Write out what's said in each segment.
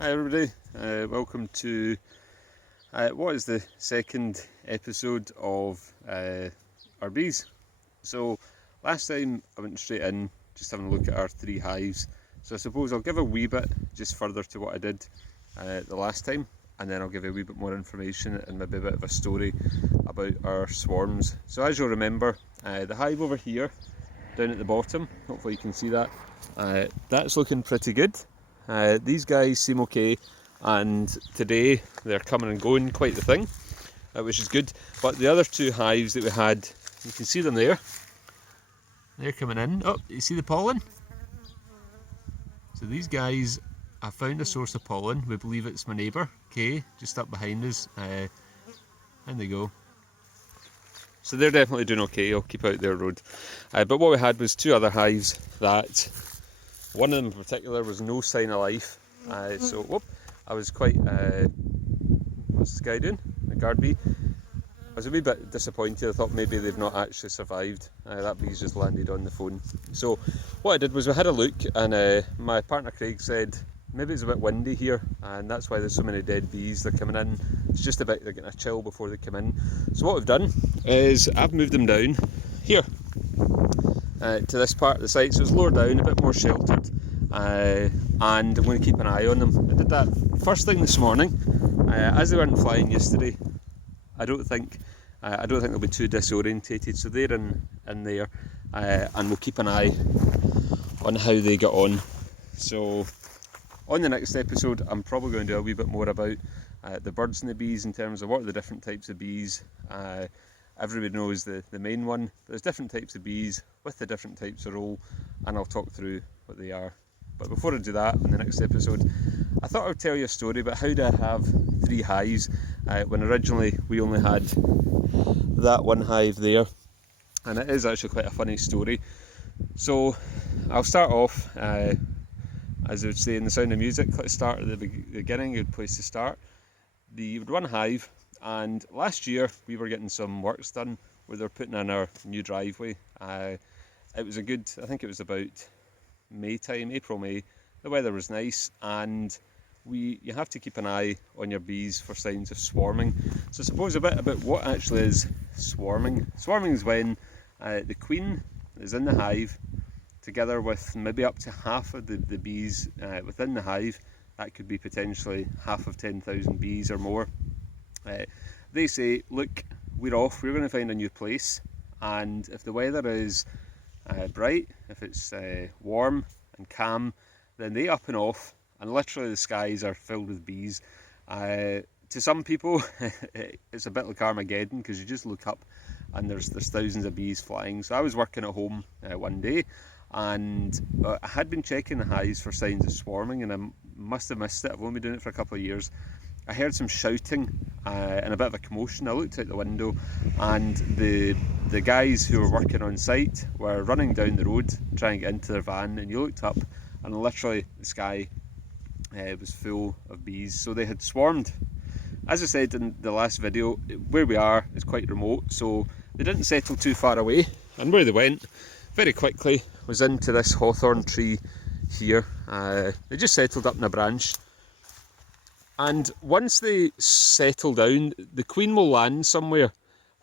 Hi everybody, welcome to what is the second episode of our bees. So last time I went straight in, just having a look at our 3 hives. So I suppose I'll give a wee bit just further to what I did the last time, and then I'll give you a wee bit more information and maybe a bit of a story about our swarms. So as you'll remember, the hive over here, down at the bottom, hopefully you can see that, that's looking pretty good. These guys seem okay, and today they're coming and going quite the thing, which is good. But the other 2 hives that we had, you can see them there. They're coming in. Oh, you see the pollen? So these guys have found a source of pollen. We believe it's my neighbour, Kay, just up behind us. And they go. So they're definitely doing okay. I'll keep out their road. But what we had was 2 other hives that, one of them in particular was no sign of life, so whoop, I was quite, what's this guy doing? The guard bee? I was a wee bit disappointed. I thought maybe they've not actually survived. That bee's just landed on the phone. So what I did was we had a look, and my partner Craig said maybe it's a bit windy here, and that's why there's so many dead bees. They're coming in. It's just about they're getting a chill before they come in. So what we've done is I've moved them down here. To this part of the site, so it's lower down, a bit more sheltered, and I'm going to keep an eye on them. I did that first thing this morning, as they weren't flying yesterday. I don't think they'll be too disorientated, so they're in there, and we'll keep an eye on how they get on. So on the next episode, I'm probably going to do a wee bit more about the birds and the bees, in terms of what are the different types of bees. Everybody knows the main one. There's different types of bees with the different types of roll, and I'll talk through what they are. But before I do that, in the next episode, I thought I would tell you a story about how did I have 3 hives when originally we only had that one hive there. And it is actually quite a funny story. So I'll start off, as I would say in The Sound of Music, let's start at the beginning, a good place to start. You had one hive, and last year we were getting some works done where they were putting in our new driveway. It was I think it was about April, May. The weather was nice, and you have to keep an eye on your bees for signs of swarming. So I suppose a bit about what actually is swarming. Swarming is when the queen is in the hive together with maybe up to half of the bees within the hive. That could be potentially half of 10,000 bees or more. They say, look, we're off, we're going to find a new place, and if the weather is bright, if it's warm and calm, then they up and off, and literally the skies are filled with bees. To some people it's a bit like Armageddon, because you just look up and there's thousands of bees flying. So I was working at home one day, and I had been checking the hives for signs of swarming, and I must have missed it. I've only been doing it for a couple of years. I heard some shouting and a bit of a commotion. I looked out the window, and the guys who were working on site were running down the road trying to get into their van, and you looked up and literally the sky was full of bees. So they had swarmed. As I said in the last video, where we are is quite remote, so they didn't settle too far away, and where they went very quickly was into this hawthorn tree here. They just settled up in a branch, and once they settle down, the queen will land somewhere,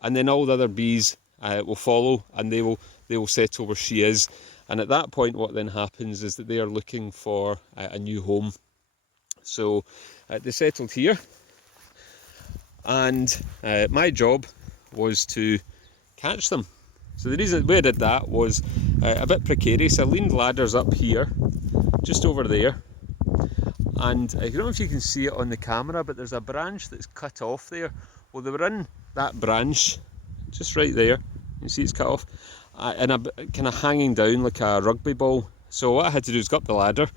and then all the other bees will follow, and they will settle where she is. And at that point, what then happens is that they are looking for a new home. So they settled here, and my job was to catch them. So the reason the way I did that was a bit precarious. I leaned ladders up here, just over there, and I don't know if you can see it on the camera, but there's a branch that's cut off there. Well, they were in that branch, just right there. You see it's cut off, and kind of hanging down like a rugby ball. So what I had to do is go up the ladder,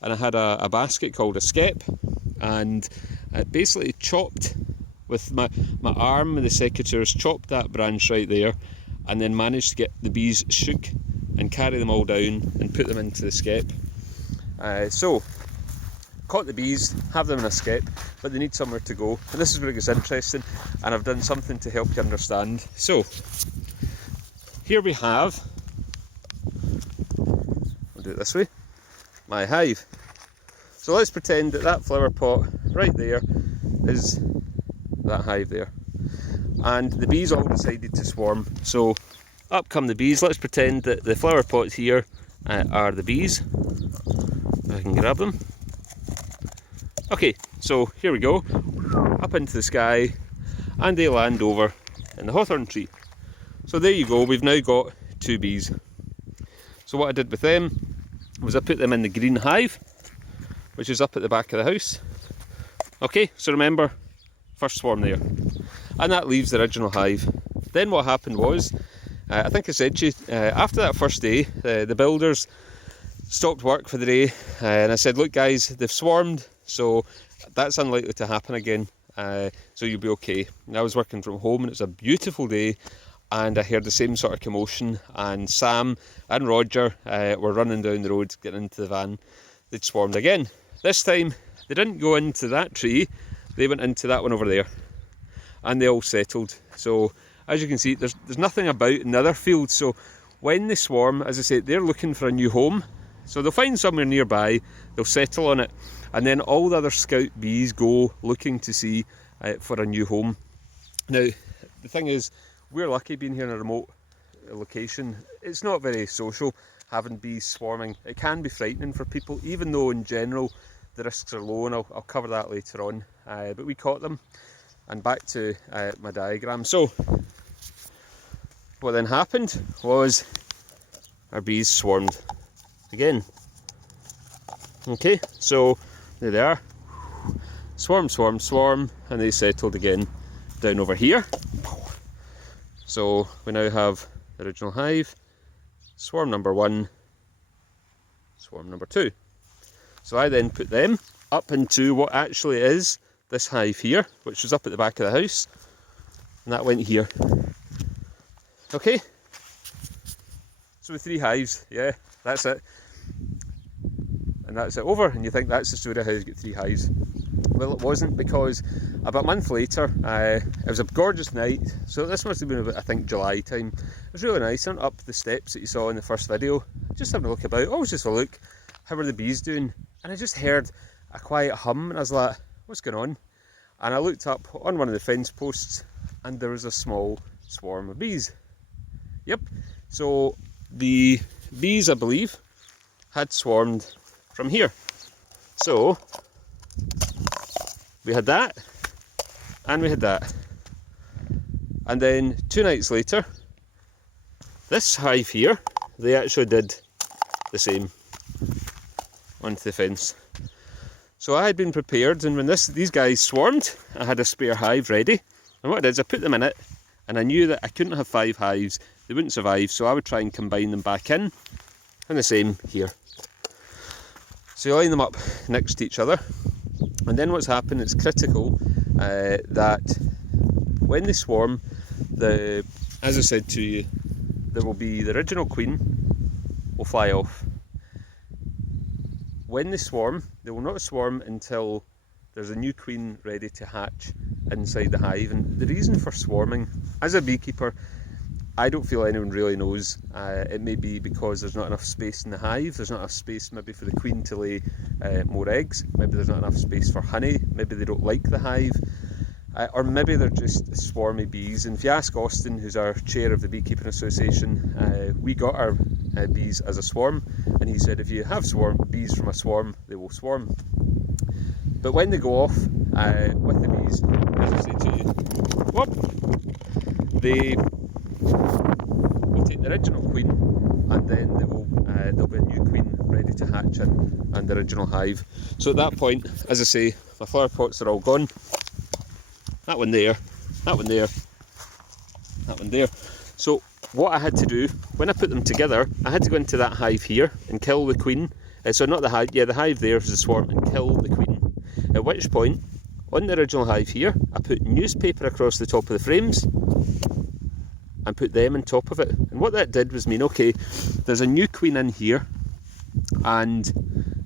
and I had a basket called a skep, and I basically chopped with my arm and the secateurs, chopped that branch right there, and then managed to get the bees shook and carry them all down and put them into the skep. So caught the bees, have them in a skep, but they need somewhere to go, and this is where it gets interesting, and I've done something to help you understand. So here we have, I'll do it this way, my hive. So let's pretend that that flower pot right there is that hive there. And the bees all decided to swarm. So up come the bees. Let's pretend that the flower pots here are the bees. If I can grab them. Okay, so here we go. Up into the sky, and they land over in the hawthorn tree. So there you go, we've now got 2 bees. So what I did with them was I put them in the green hive, which is up at the back of the house. Okay, so remember, first swarm there. And that leaves the original hive. Then what happened was, I think I said to you, after that first day, the builders stopped work for the day, and I said, look guys, they've swarmed, so that's unlikely to happen again, so you'll be okay. And I was working from home, and it was a beautiful day, and I heard the same sort of commotion, and Sam and Roger were running down the road, getting into the van. They'd swarmed again. This time, they didn't go into that tree, they went into that one over there, and they all settled. So as you can see, there's nothing about in the other fields, so when they swarm, as I say, they're looking for a new home. So they'll find somewhere nearby, they'll settle on it, and then all the other scout bees go looking to see for a new home. Now, the thing is, we're lucky being here in a remote location. It's not very social having bees swarming. It can be frightening for people, even though in general the risks are low, and I'll cover that later on. But we caught them, and back to my diagram. So what then happened was our bees swarmed again. Okay, so there they are. Swarm, swarm, swarm, and they settled again down over here. So we now have the original hive, swarm number 1, swarm number 2. So I then put them up into what actually is this hive here, which was up at the back of the house, and that went here. Okay, so with 3 hives, yeah, that's it. And that's it over, and you think that's the story of how you get 3 hives. Well, it wasn't, because about a month later, it was a gorgeous night. So this must have been about, I think, July time. It was really nice. I went up the steps that you saw in the first video, just having a look about. Always just a look, how are the bees doing? And I just heard a quiet hum, and I was like, what's going on? And I looked up on one of the fence posts, and there was a small swarm of bees. Yep, so the bees, I believe, had swarmed from here. So we had that, and we had that. And then 2 nights later, this hive here, they actually did the same onto the fence. So I had been prepared, and when these guys swarmed, I had a spare hive ready. And what I did is I put them in it, and I knew that I couldn't have 5 hives, they wouldn't survive, so I would try and combine them back in, and the same here. So you line them up next to each other, and then what's happened, it's critical that when they swarm, as I said to you, there will be the original queen will fly off. When they swarm, they will not swarm until there's a new queen ready to hatch inside the hive. And the reason for swarming, as a beekeeper, I don't feel anyone really knows. It may be because there's not enough space in the hive, there's not enough space maybe for the queen to lay more eggs, maybe there's not enough space for honey, maybe they don't like the hive, or maybe they're just swarmy bees. And if you ask Austin, who's our chair of the Beekeeping Association, we got our bees as a swarm, and he said if you have bees from a swarm, they will swarm. But when they go off with the bees, as I say to you, they will take the original queen, and then there'll be a new queen ready to hatch in the original hive. So at that point, as I say, my flower pots are all gone. That one there, that one there, that one there. So what I had to do, when I put them together, I had to go into that hive here and kill the queen. So not the hive, yeah, the hive there is the swarm, and kill the queen. At which point, on the original hive here, I put newspaper across the top of the frames and put them on top of it. And what that did was mean, okay, there's a new queen in here, and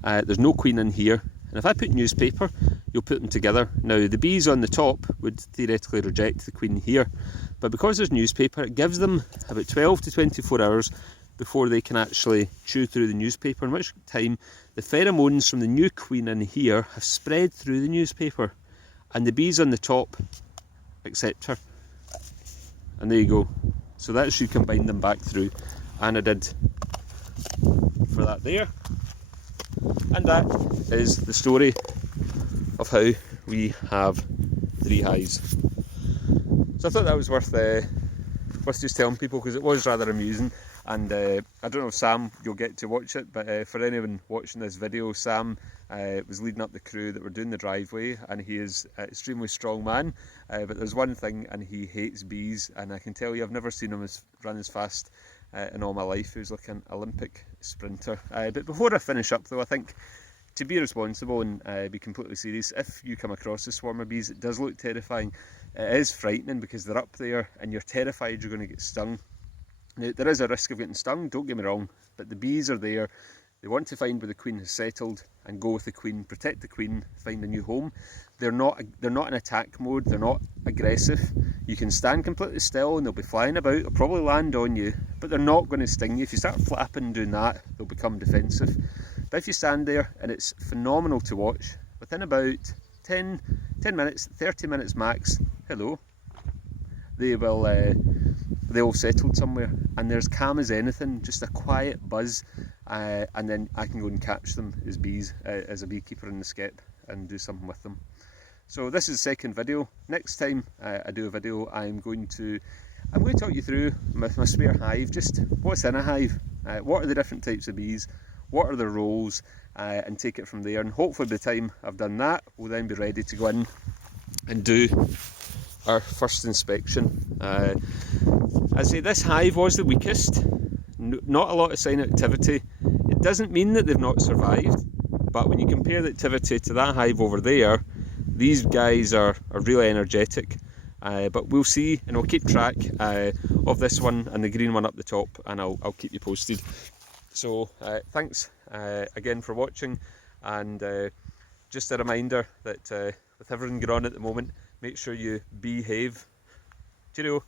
there's no queen in here. And if I put newspaper, you'll put them together. Now, the bees on the top would theoretically reject the queen here, but because there's newspaper, it gives them about 12 to 24 hours before they can actually chew through the newspaper, in which time the pheromones from the new queen in here have spread through the newspaper, and the bees on the top accept her. And there you go. So that should combine them back through, and I did for that there. And that is the story of how we have 3 hives. So I thought that was worth just telling people, because it was rather amusing. And I don't know if Sam, you'll get to watch it, but for anyone watching this video, Sam was leading up the crew that were doing the driveway, and he is an extremely strong man, but there's one thing, and he hates bees, and I can tell you I've never seen him run as fast in all my life. He was like an Olympic sprinter. But before I finish up though, I think to be responsible and be completely serious, if you come across a swarm of bees, it does look terrifying. It is frightening because they're up there and you're terrified you're going to get stung. Now, there is a risk of getting stung, don't get me wrong, but the bees are there. They want to find where the queen has settled and go with the queen, protect the queen, find a new home. They're not in attack mode, they're not aggressive. You can stand completely still and they'll be flying about, they'll probably land on you, but they're not going to sting you. If you start flapping and doing that, they'll become defensive. But if you stand there, and it's phenomenal to watch, within about 10 minutes, 30 minutes max, hello, they all settled somewhere, and they're as calm as anything, just a quiet buzz, and then I can go and catch them as bees, as a beekeeper in the skep, and do something with them. So this is the second video. Next time I do a video, I'm going to talk you through my spare hive, just what's in a hive, what are the different types of bees, what are their roles, and take it from there. And hopefully by the time I've done that, we'll then be ready to go in and do our first inspection. I say this hive was the weakest, not a lot of sign activity. It doesn't mean that they've not survived, but when you compare the activity to that hive over there, these guys are really energetic. But we'll see, and I'll keep track of this one and the green one up the top, and I'll keep you posted. So thanks again for watching, and just a reminder that with everything going on at the moment, make sure you behave. Cheerio.